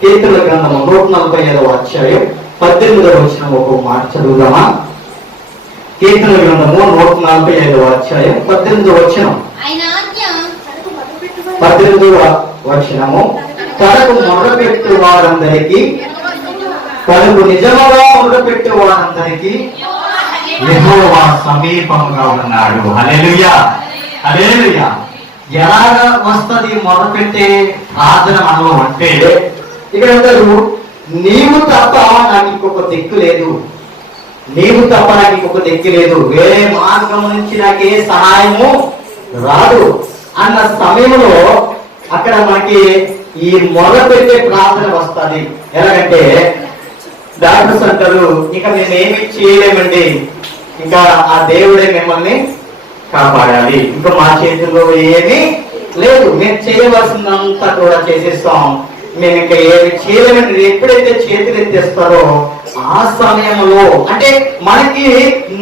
కీర్తనల గ్రంథము 145వ అధ్యాయం 18వ వచనం ఒక మాట చదువుదామా? కీర్తనల గ్రంథము 145వ అధ్యాయం 18వ వచనం. 18వ వచనము, తనకు మొదలుపెట్టు వారందరికీ, తనకు నిజముగా మొదలుపెట్టు వారందరికీ యెహోవా సమీపంగా ఉన్నాడు. హల్లెలూయా, హల్లెలూయా. ఎలాగ వస్తుంది మొదలుపెట్టే ప్రార్థన మనలో అంటే, ఇక్కడ అందరూ నీవు తప్ప నాకు ఇంకొక దిక్కు లేదు, నీవు తప్ప నాకు ఇంకొక దిక్కు లేదు, వేరే మార్గం నుంచి నాకు ఏ సహాయము రాదు అన్న సమయంలో అక్కడ మనకి ఈ మొదలుపెట్టే ప్రార్థన వస్తుంది. ఎలాగంటే డాక్టర్స్ అంటారు, ఇంకా మేమేమి చేయలేమండి, ఇంకా ఆ దేవుడే మిమ్మల్ని కాపాడాలి, ఇంకా మా చేతుల్లో ఏమీ లేదు, మేము చేయవలసినంతా కూడా చేసేస్తాం, మేము ఇంకా ఏమి చేయలేమండి. ఎప్పుడైతే చేతులు ఎత్తేస్తారో ఆ సమయంలో అంటే మనకి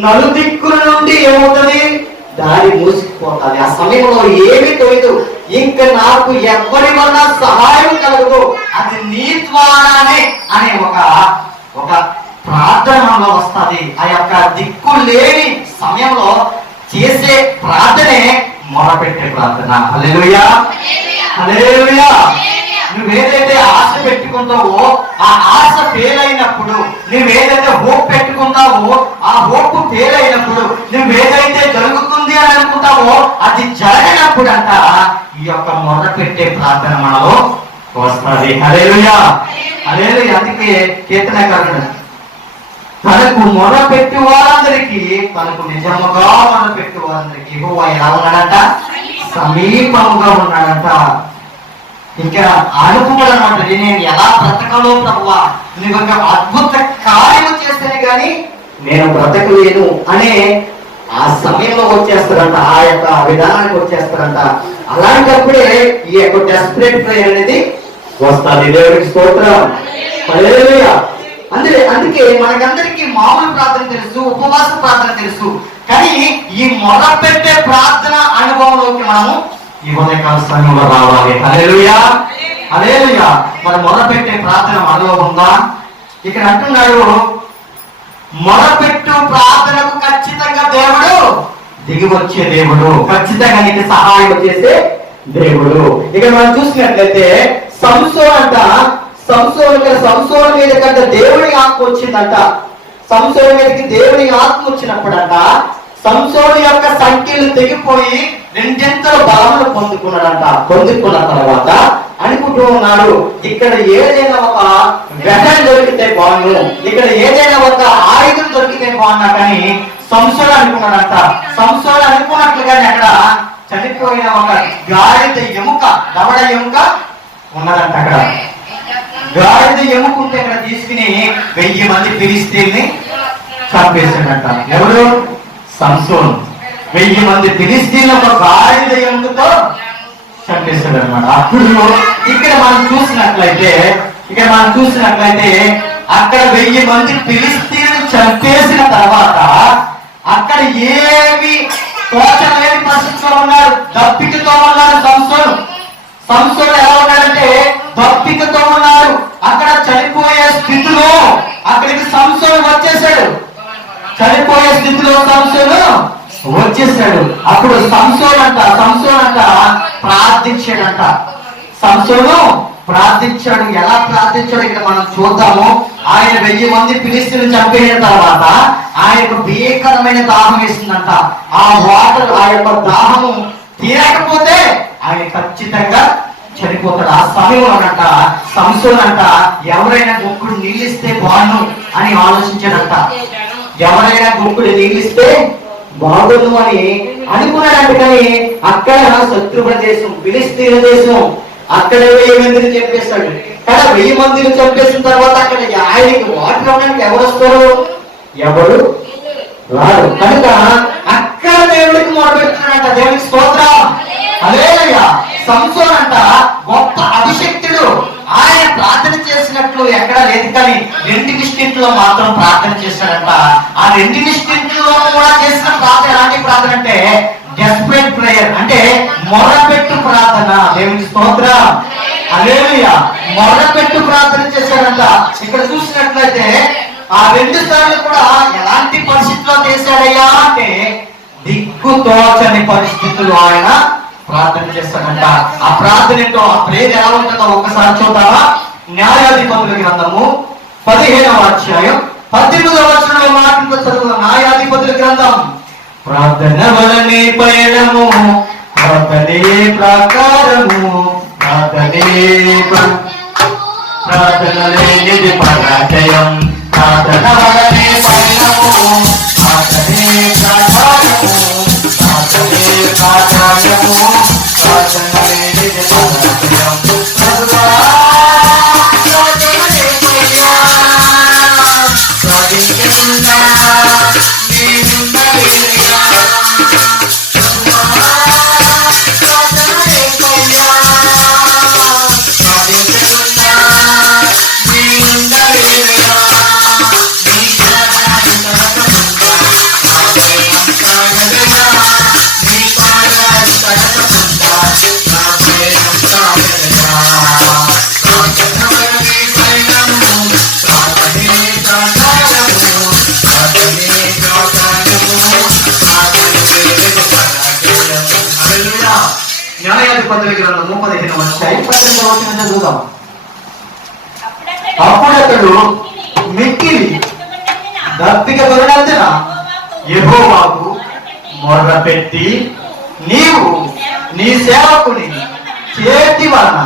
నలుదిక్కుల నుండి ఏమవుతుంది, దారి మూసుకుపోతుంది. ఆ సమయంలో ఏమీ తోయదు, ఇంకా నాకు ఎవరి వల్ల సహాయం కలగదు, అది నీ ద్వారానే అనే ఒక ప్రార్థనలో వస్తుంది. ఆ యొక్క దిక్కు లేని సమయంలో చేసే ప్రార్థనే మొరపెట్టే ప్రార్థన. హల్లెలూయా, హల్లెలూయా. నువ్వేదైతే ఆశ పెట్టుకుంటావో ఆ ఆశ ఫెయిల్ అయినప్పుడు, నువ్వేదైతే హోప్ పెట్టుకుంటావో ఆ హోప్ ఫెయిల్ అయినప్పుడు, నువ్వేదైతే జరుగుతుంది అని అనుకుంటావో అది జరగనప్పుడు అంట ఈ యొక్క మొరపెట్టే ప్రార్థన మనలో వస్తుంది. హల్లెలూయా, హల్లెలూయా. అందుకే కీర్తనకారుడు తనకు మొరపెట్టు వారందరికీ, తనకు నిజముగా మొరపెట్టు వారందరికీ యెహోవా ఎలా ఉన్నాడంట, సమీపంగా ఉన్నాడంట. ఇంకా అనుకున్నాడనమాట, నేను ఎలా బ్రతకలో ప్రభువా, నువ్వు ఒక అద్భుత కార్యం చేస్తేనే కానీ నేను బ్రతకలేను అనే ఆ సమయంలో వచ్చేస్తారంట, ఆ యొక్క విధానానికి వచ్చేస్తారంట. అలాంటప్పుడే ఈ యొక్క డెస్పరేట్ ప్రేయర్ అనేది వస్తుంది. దేవుడికి స్తోత్రం, హల్లెలూయా. అందుకే మనకందరికీ మామూలు ప్రార్థన తెలుసు, ఉపవాస ప్రార్థన తెలుసు, కానీ ఈ మొదలుపెట్టే ప్రార్థన అనుభవంలోకి మనము ఈ ఉదయకాల సమయంలో రావాలి. హల్లెలూయా, హల్లెలూయా. మరి మొదలుపెట్టే ప్రార్థన మనలో ఉందా? ఇక్కడ అంటున్నాడు, మొదలుపెట్టు ప్రార్థనకు ఖచ్చితంగా దేవుడు దిగి వచ్చే దేవుడు, ఖచ్చితంగా నీకు సహాయం చేసే దేవుడు. ఇక్కడ మనం చూసినట్లయితే సంసోను మీద కంటే దేవుని ఆత్మ వచ్చిందంట. సంసోను మీదకి దేవుని ఆత్మ వచ్చినప్పుడంట సంసోను యొక్క సంఖ్యలు తెగిపోయి రెండింతల బలములు పొందుకున్నాడంట. పొందుకున్న తర్వాత అనుకుంటూ ఉన్నాడు, ఇక్కడ ఏదైనా ఒక వెపన్ దొరికితే బాగుండు, ఇక్కడ ఏదైనా ఒక ఆయుధం దొరికితే బాగున్నా, కానీ సంసోను అనుకున్నాడంట. సంసోను అనుకున్నట్లుగానే అక్కడ చనిపోయిన ఒక గాడిద ఎముక, దవడ ఎముక ఉన్నదంట. అక్కడ గాడిద ఎముకుంటే అక్కడ తీసుకుని 1000 మంది ఫిలిష్తీయుల్ని చంపేశాడంట. ఎవరు? సంసోను. 1000 మంది ఫిలిష్తీయులను ఒక గాడిద ఎముకతో చంపేశాడు అనమాట. అప్పుడు ఇక్కడ మనం చూసినట్లయితే అక్కడ 1000 మంది ఫిలిష్తీయులను చంపేసిన తర్వాత అక్కడ ఏమి తోచలేని పరిస్థితిలో ఉన్నాడు, దప్పికతో ఉన్నాడు సంసోను ఎలా ఉన్నాడంటే దప్పికతో ఉన్నాడు. అక్కడ చనిపోయే స్థితిలో అక్కడికి సంసోను వచ్చేసాడు. చనిపోయే స్థితిలో సంసోను వచ్చేసాడు. అప్పుడు సంసోను అంట ప్రార్థించాడంట. సంసోను ప్రార్థించాడు. ఎలా ప్రార్థించాడు ఇక్కడ మనం చూద్దాము. ఆయన 1000 మంది ఫిలిష్తీయులను చంపేసిన తర్వాత ఆయనకు భీకరమైన దాహం వేసిందంట. ఆ వాటర్, ఆ యొక్క దాహము తీరకపోతే ఆయన ఖచ్చితంగా చనిపోతాడు. ఆ సమయంలోనంట సంసోను ఎవరైనా గుక్కుడు నీళ్ళిస్తే బాగుండు అని ఆలోచించాడంట. ఎవరైనా గుక్కుడు నీళ్ళిస్తే బాగుండు అని అనుకున్నాడంట. కానీ అక్కడ శత్రు ప్రదేశం, ఫిలిష్తీయుల దేశం, అక్కడ 1000 మందిని చంపేస్తాడు. కానీ 1000 మందిని చంపేసిన తర్వాత అక్కడ ఆయనకి వాటర్ ఇవ్వడానికి ఎవరు వస్తారు? ఎవరు రాడు. కనుక అక్కడ దేవుడికి మొదలుపెట్టాడంట. దేవుడికి స్తోత్రం, హల్లెలూయా. సంసోను గొప్ప అభిషక్తుడు. ఆయన ప్రార్థన చేసినట్లు ఎక్కడా లేదు, కానీ 2 నిష్ఠింట్లో మాత్రం ప్రార్థన చేశాడంట. ఆ 2 నిష్ఠింట్లో కూడా చేసిన ప్రార్థన ఎలాంటి ప్రార్థన అంటే డెస్పరేట్ ప్రేయర్, అంటే మొరపెట్టు ప్రార్థన. దేవునికి స్తోత్రం, హల్లెలూయా. మొరపెట్టు ప్రార్థన చేశాడంట. ఇక్కడ చూసినట్లయితే ఆ 2 సార్లు కూడా ఎలాంటి పరిస్థితిలో చేశాడయ్యా అంటే దిక్కు తోచని పరిస్థితులు ఆయన ప్రార్థన చేస్తాడంట. ఆ ప్రార్థన ఏంటో, ఆ ప్రేమ ఎలా ఉంటుందో ఒక్కసారి చూద్దామా? న్యాయాధిపతుల గ్రంథము 15వ అధ్యాయం 18వ వచనంలో మాటలు చదువు. న్యాయాధిపతుల గ్రంథం. ప్రార్థన వలనే పయనము, ప్రార్థనే ప్రకారము, ప్రార్థన లేనిది పరాజయం. ప్రార్థన వలనే పయనము, ప్రార్థనే ప్రకారము, ప్రార్థనే ప్రకారము, ప్రార్థన లేనిది పరాజయం. న్యాయాధిపతుల గ్రంథము 15వ అధ్యాయం 18వ వచనం చదువుదాం. అప్పుడతడు మిక్కిలి దప్పిక కొనినందున యెహోవాకు మొర్రపెట్టి, నీవు నీ సేవకుని చేతి వలన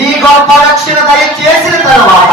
ఈ గొప్ప రక్షణ దయచేసిన తర్వాత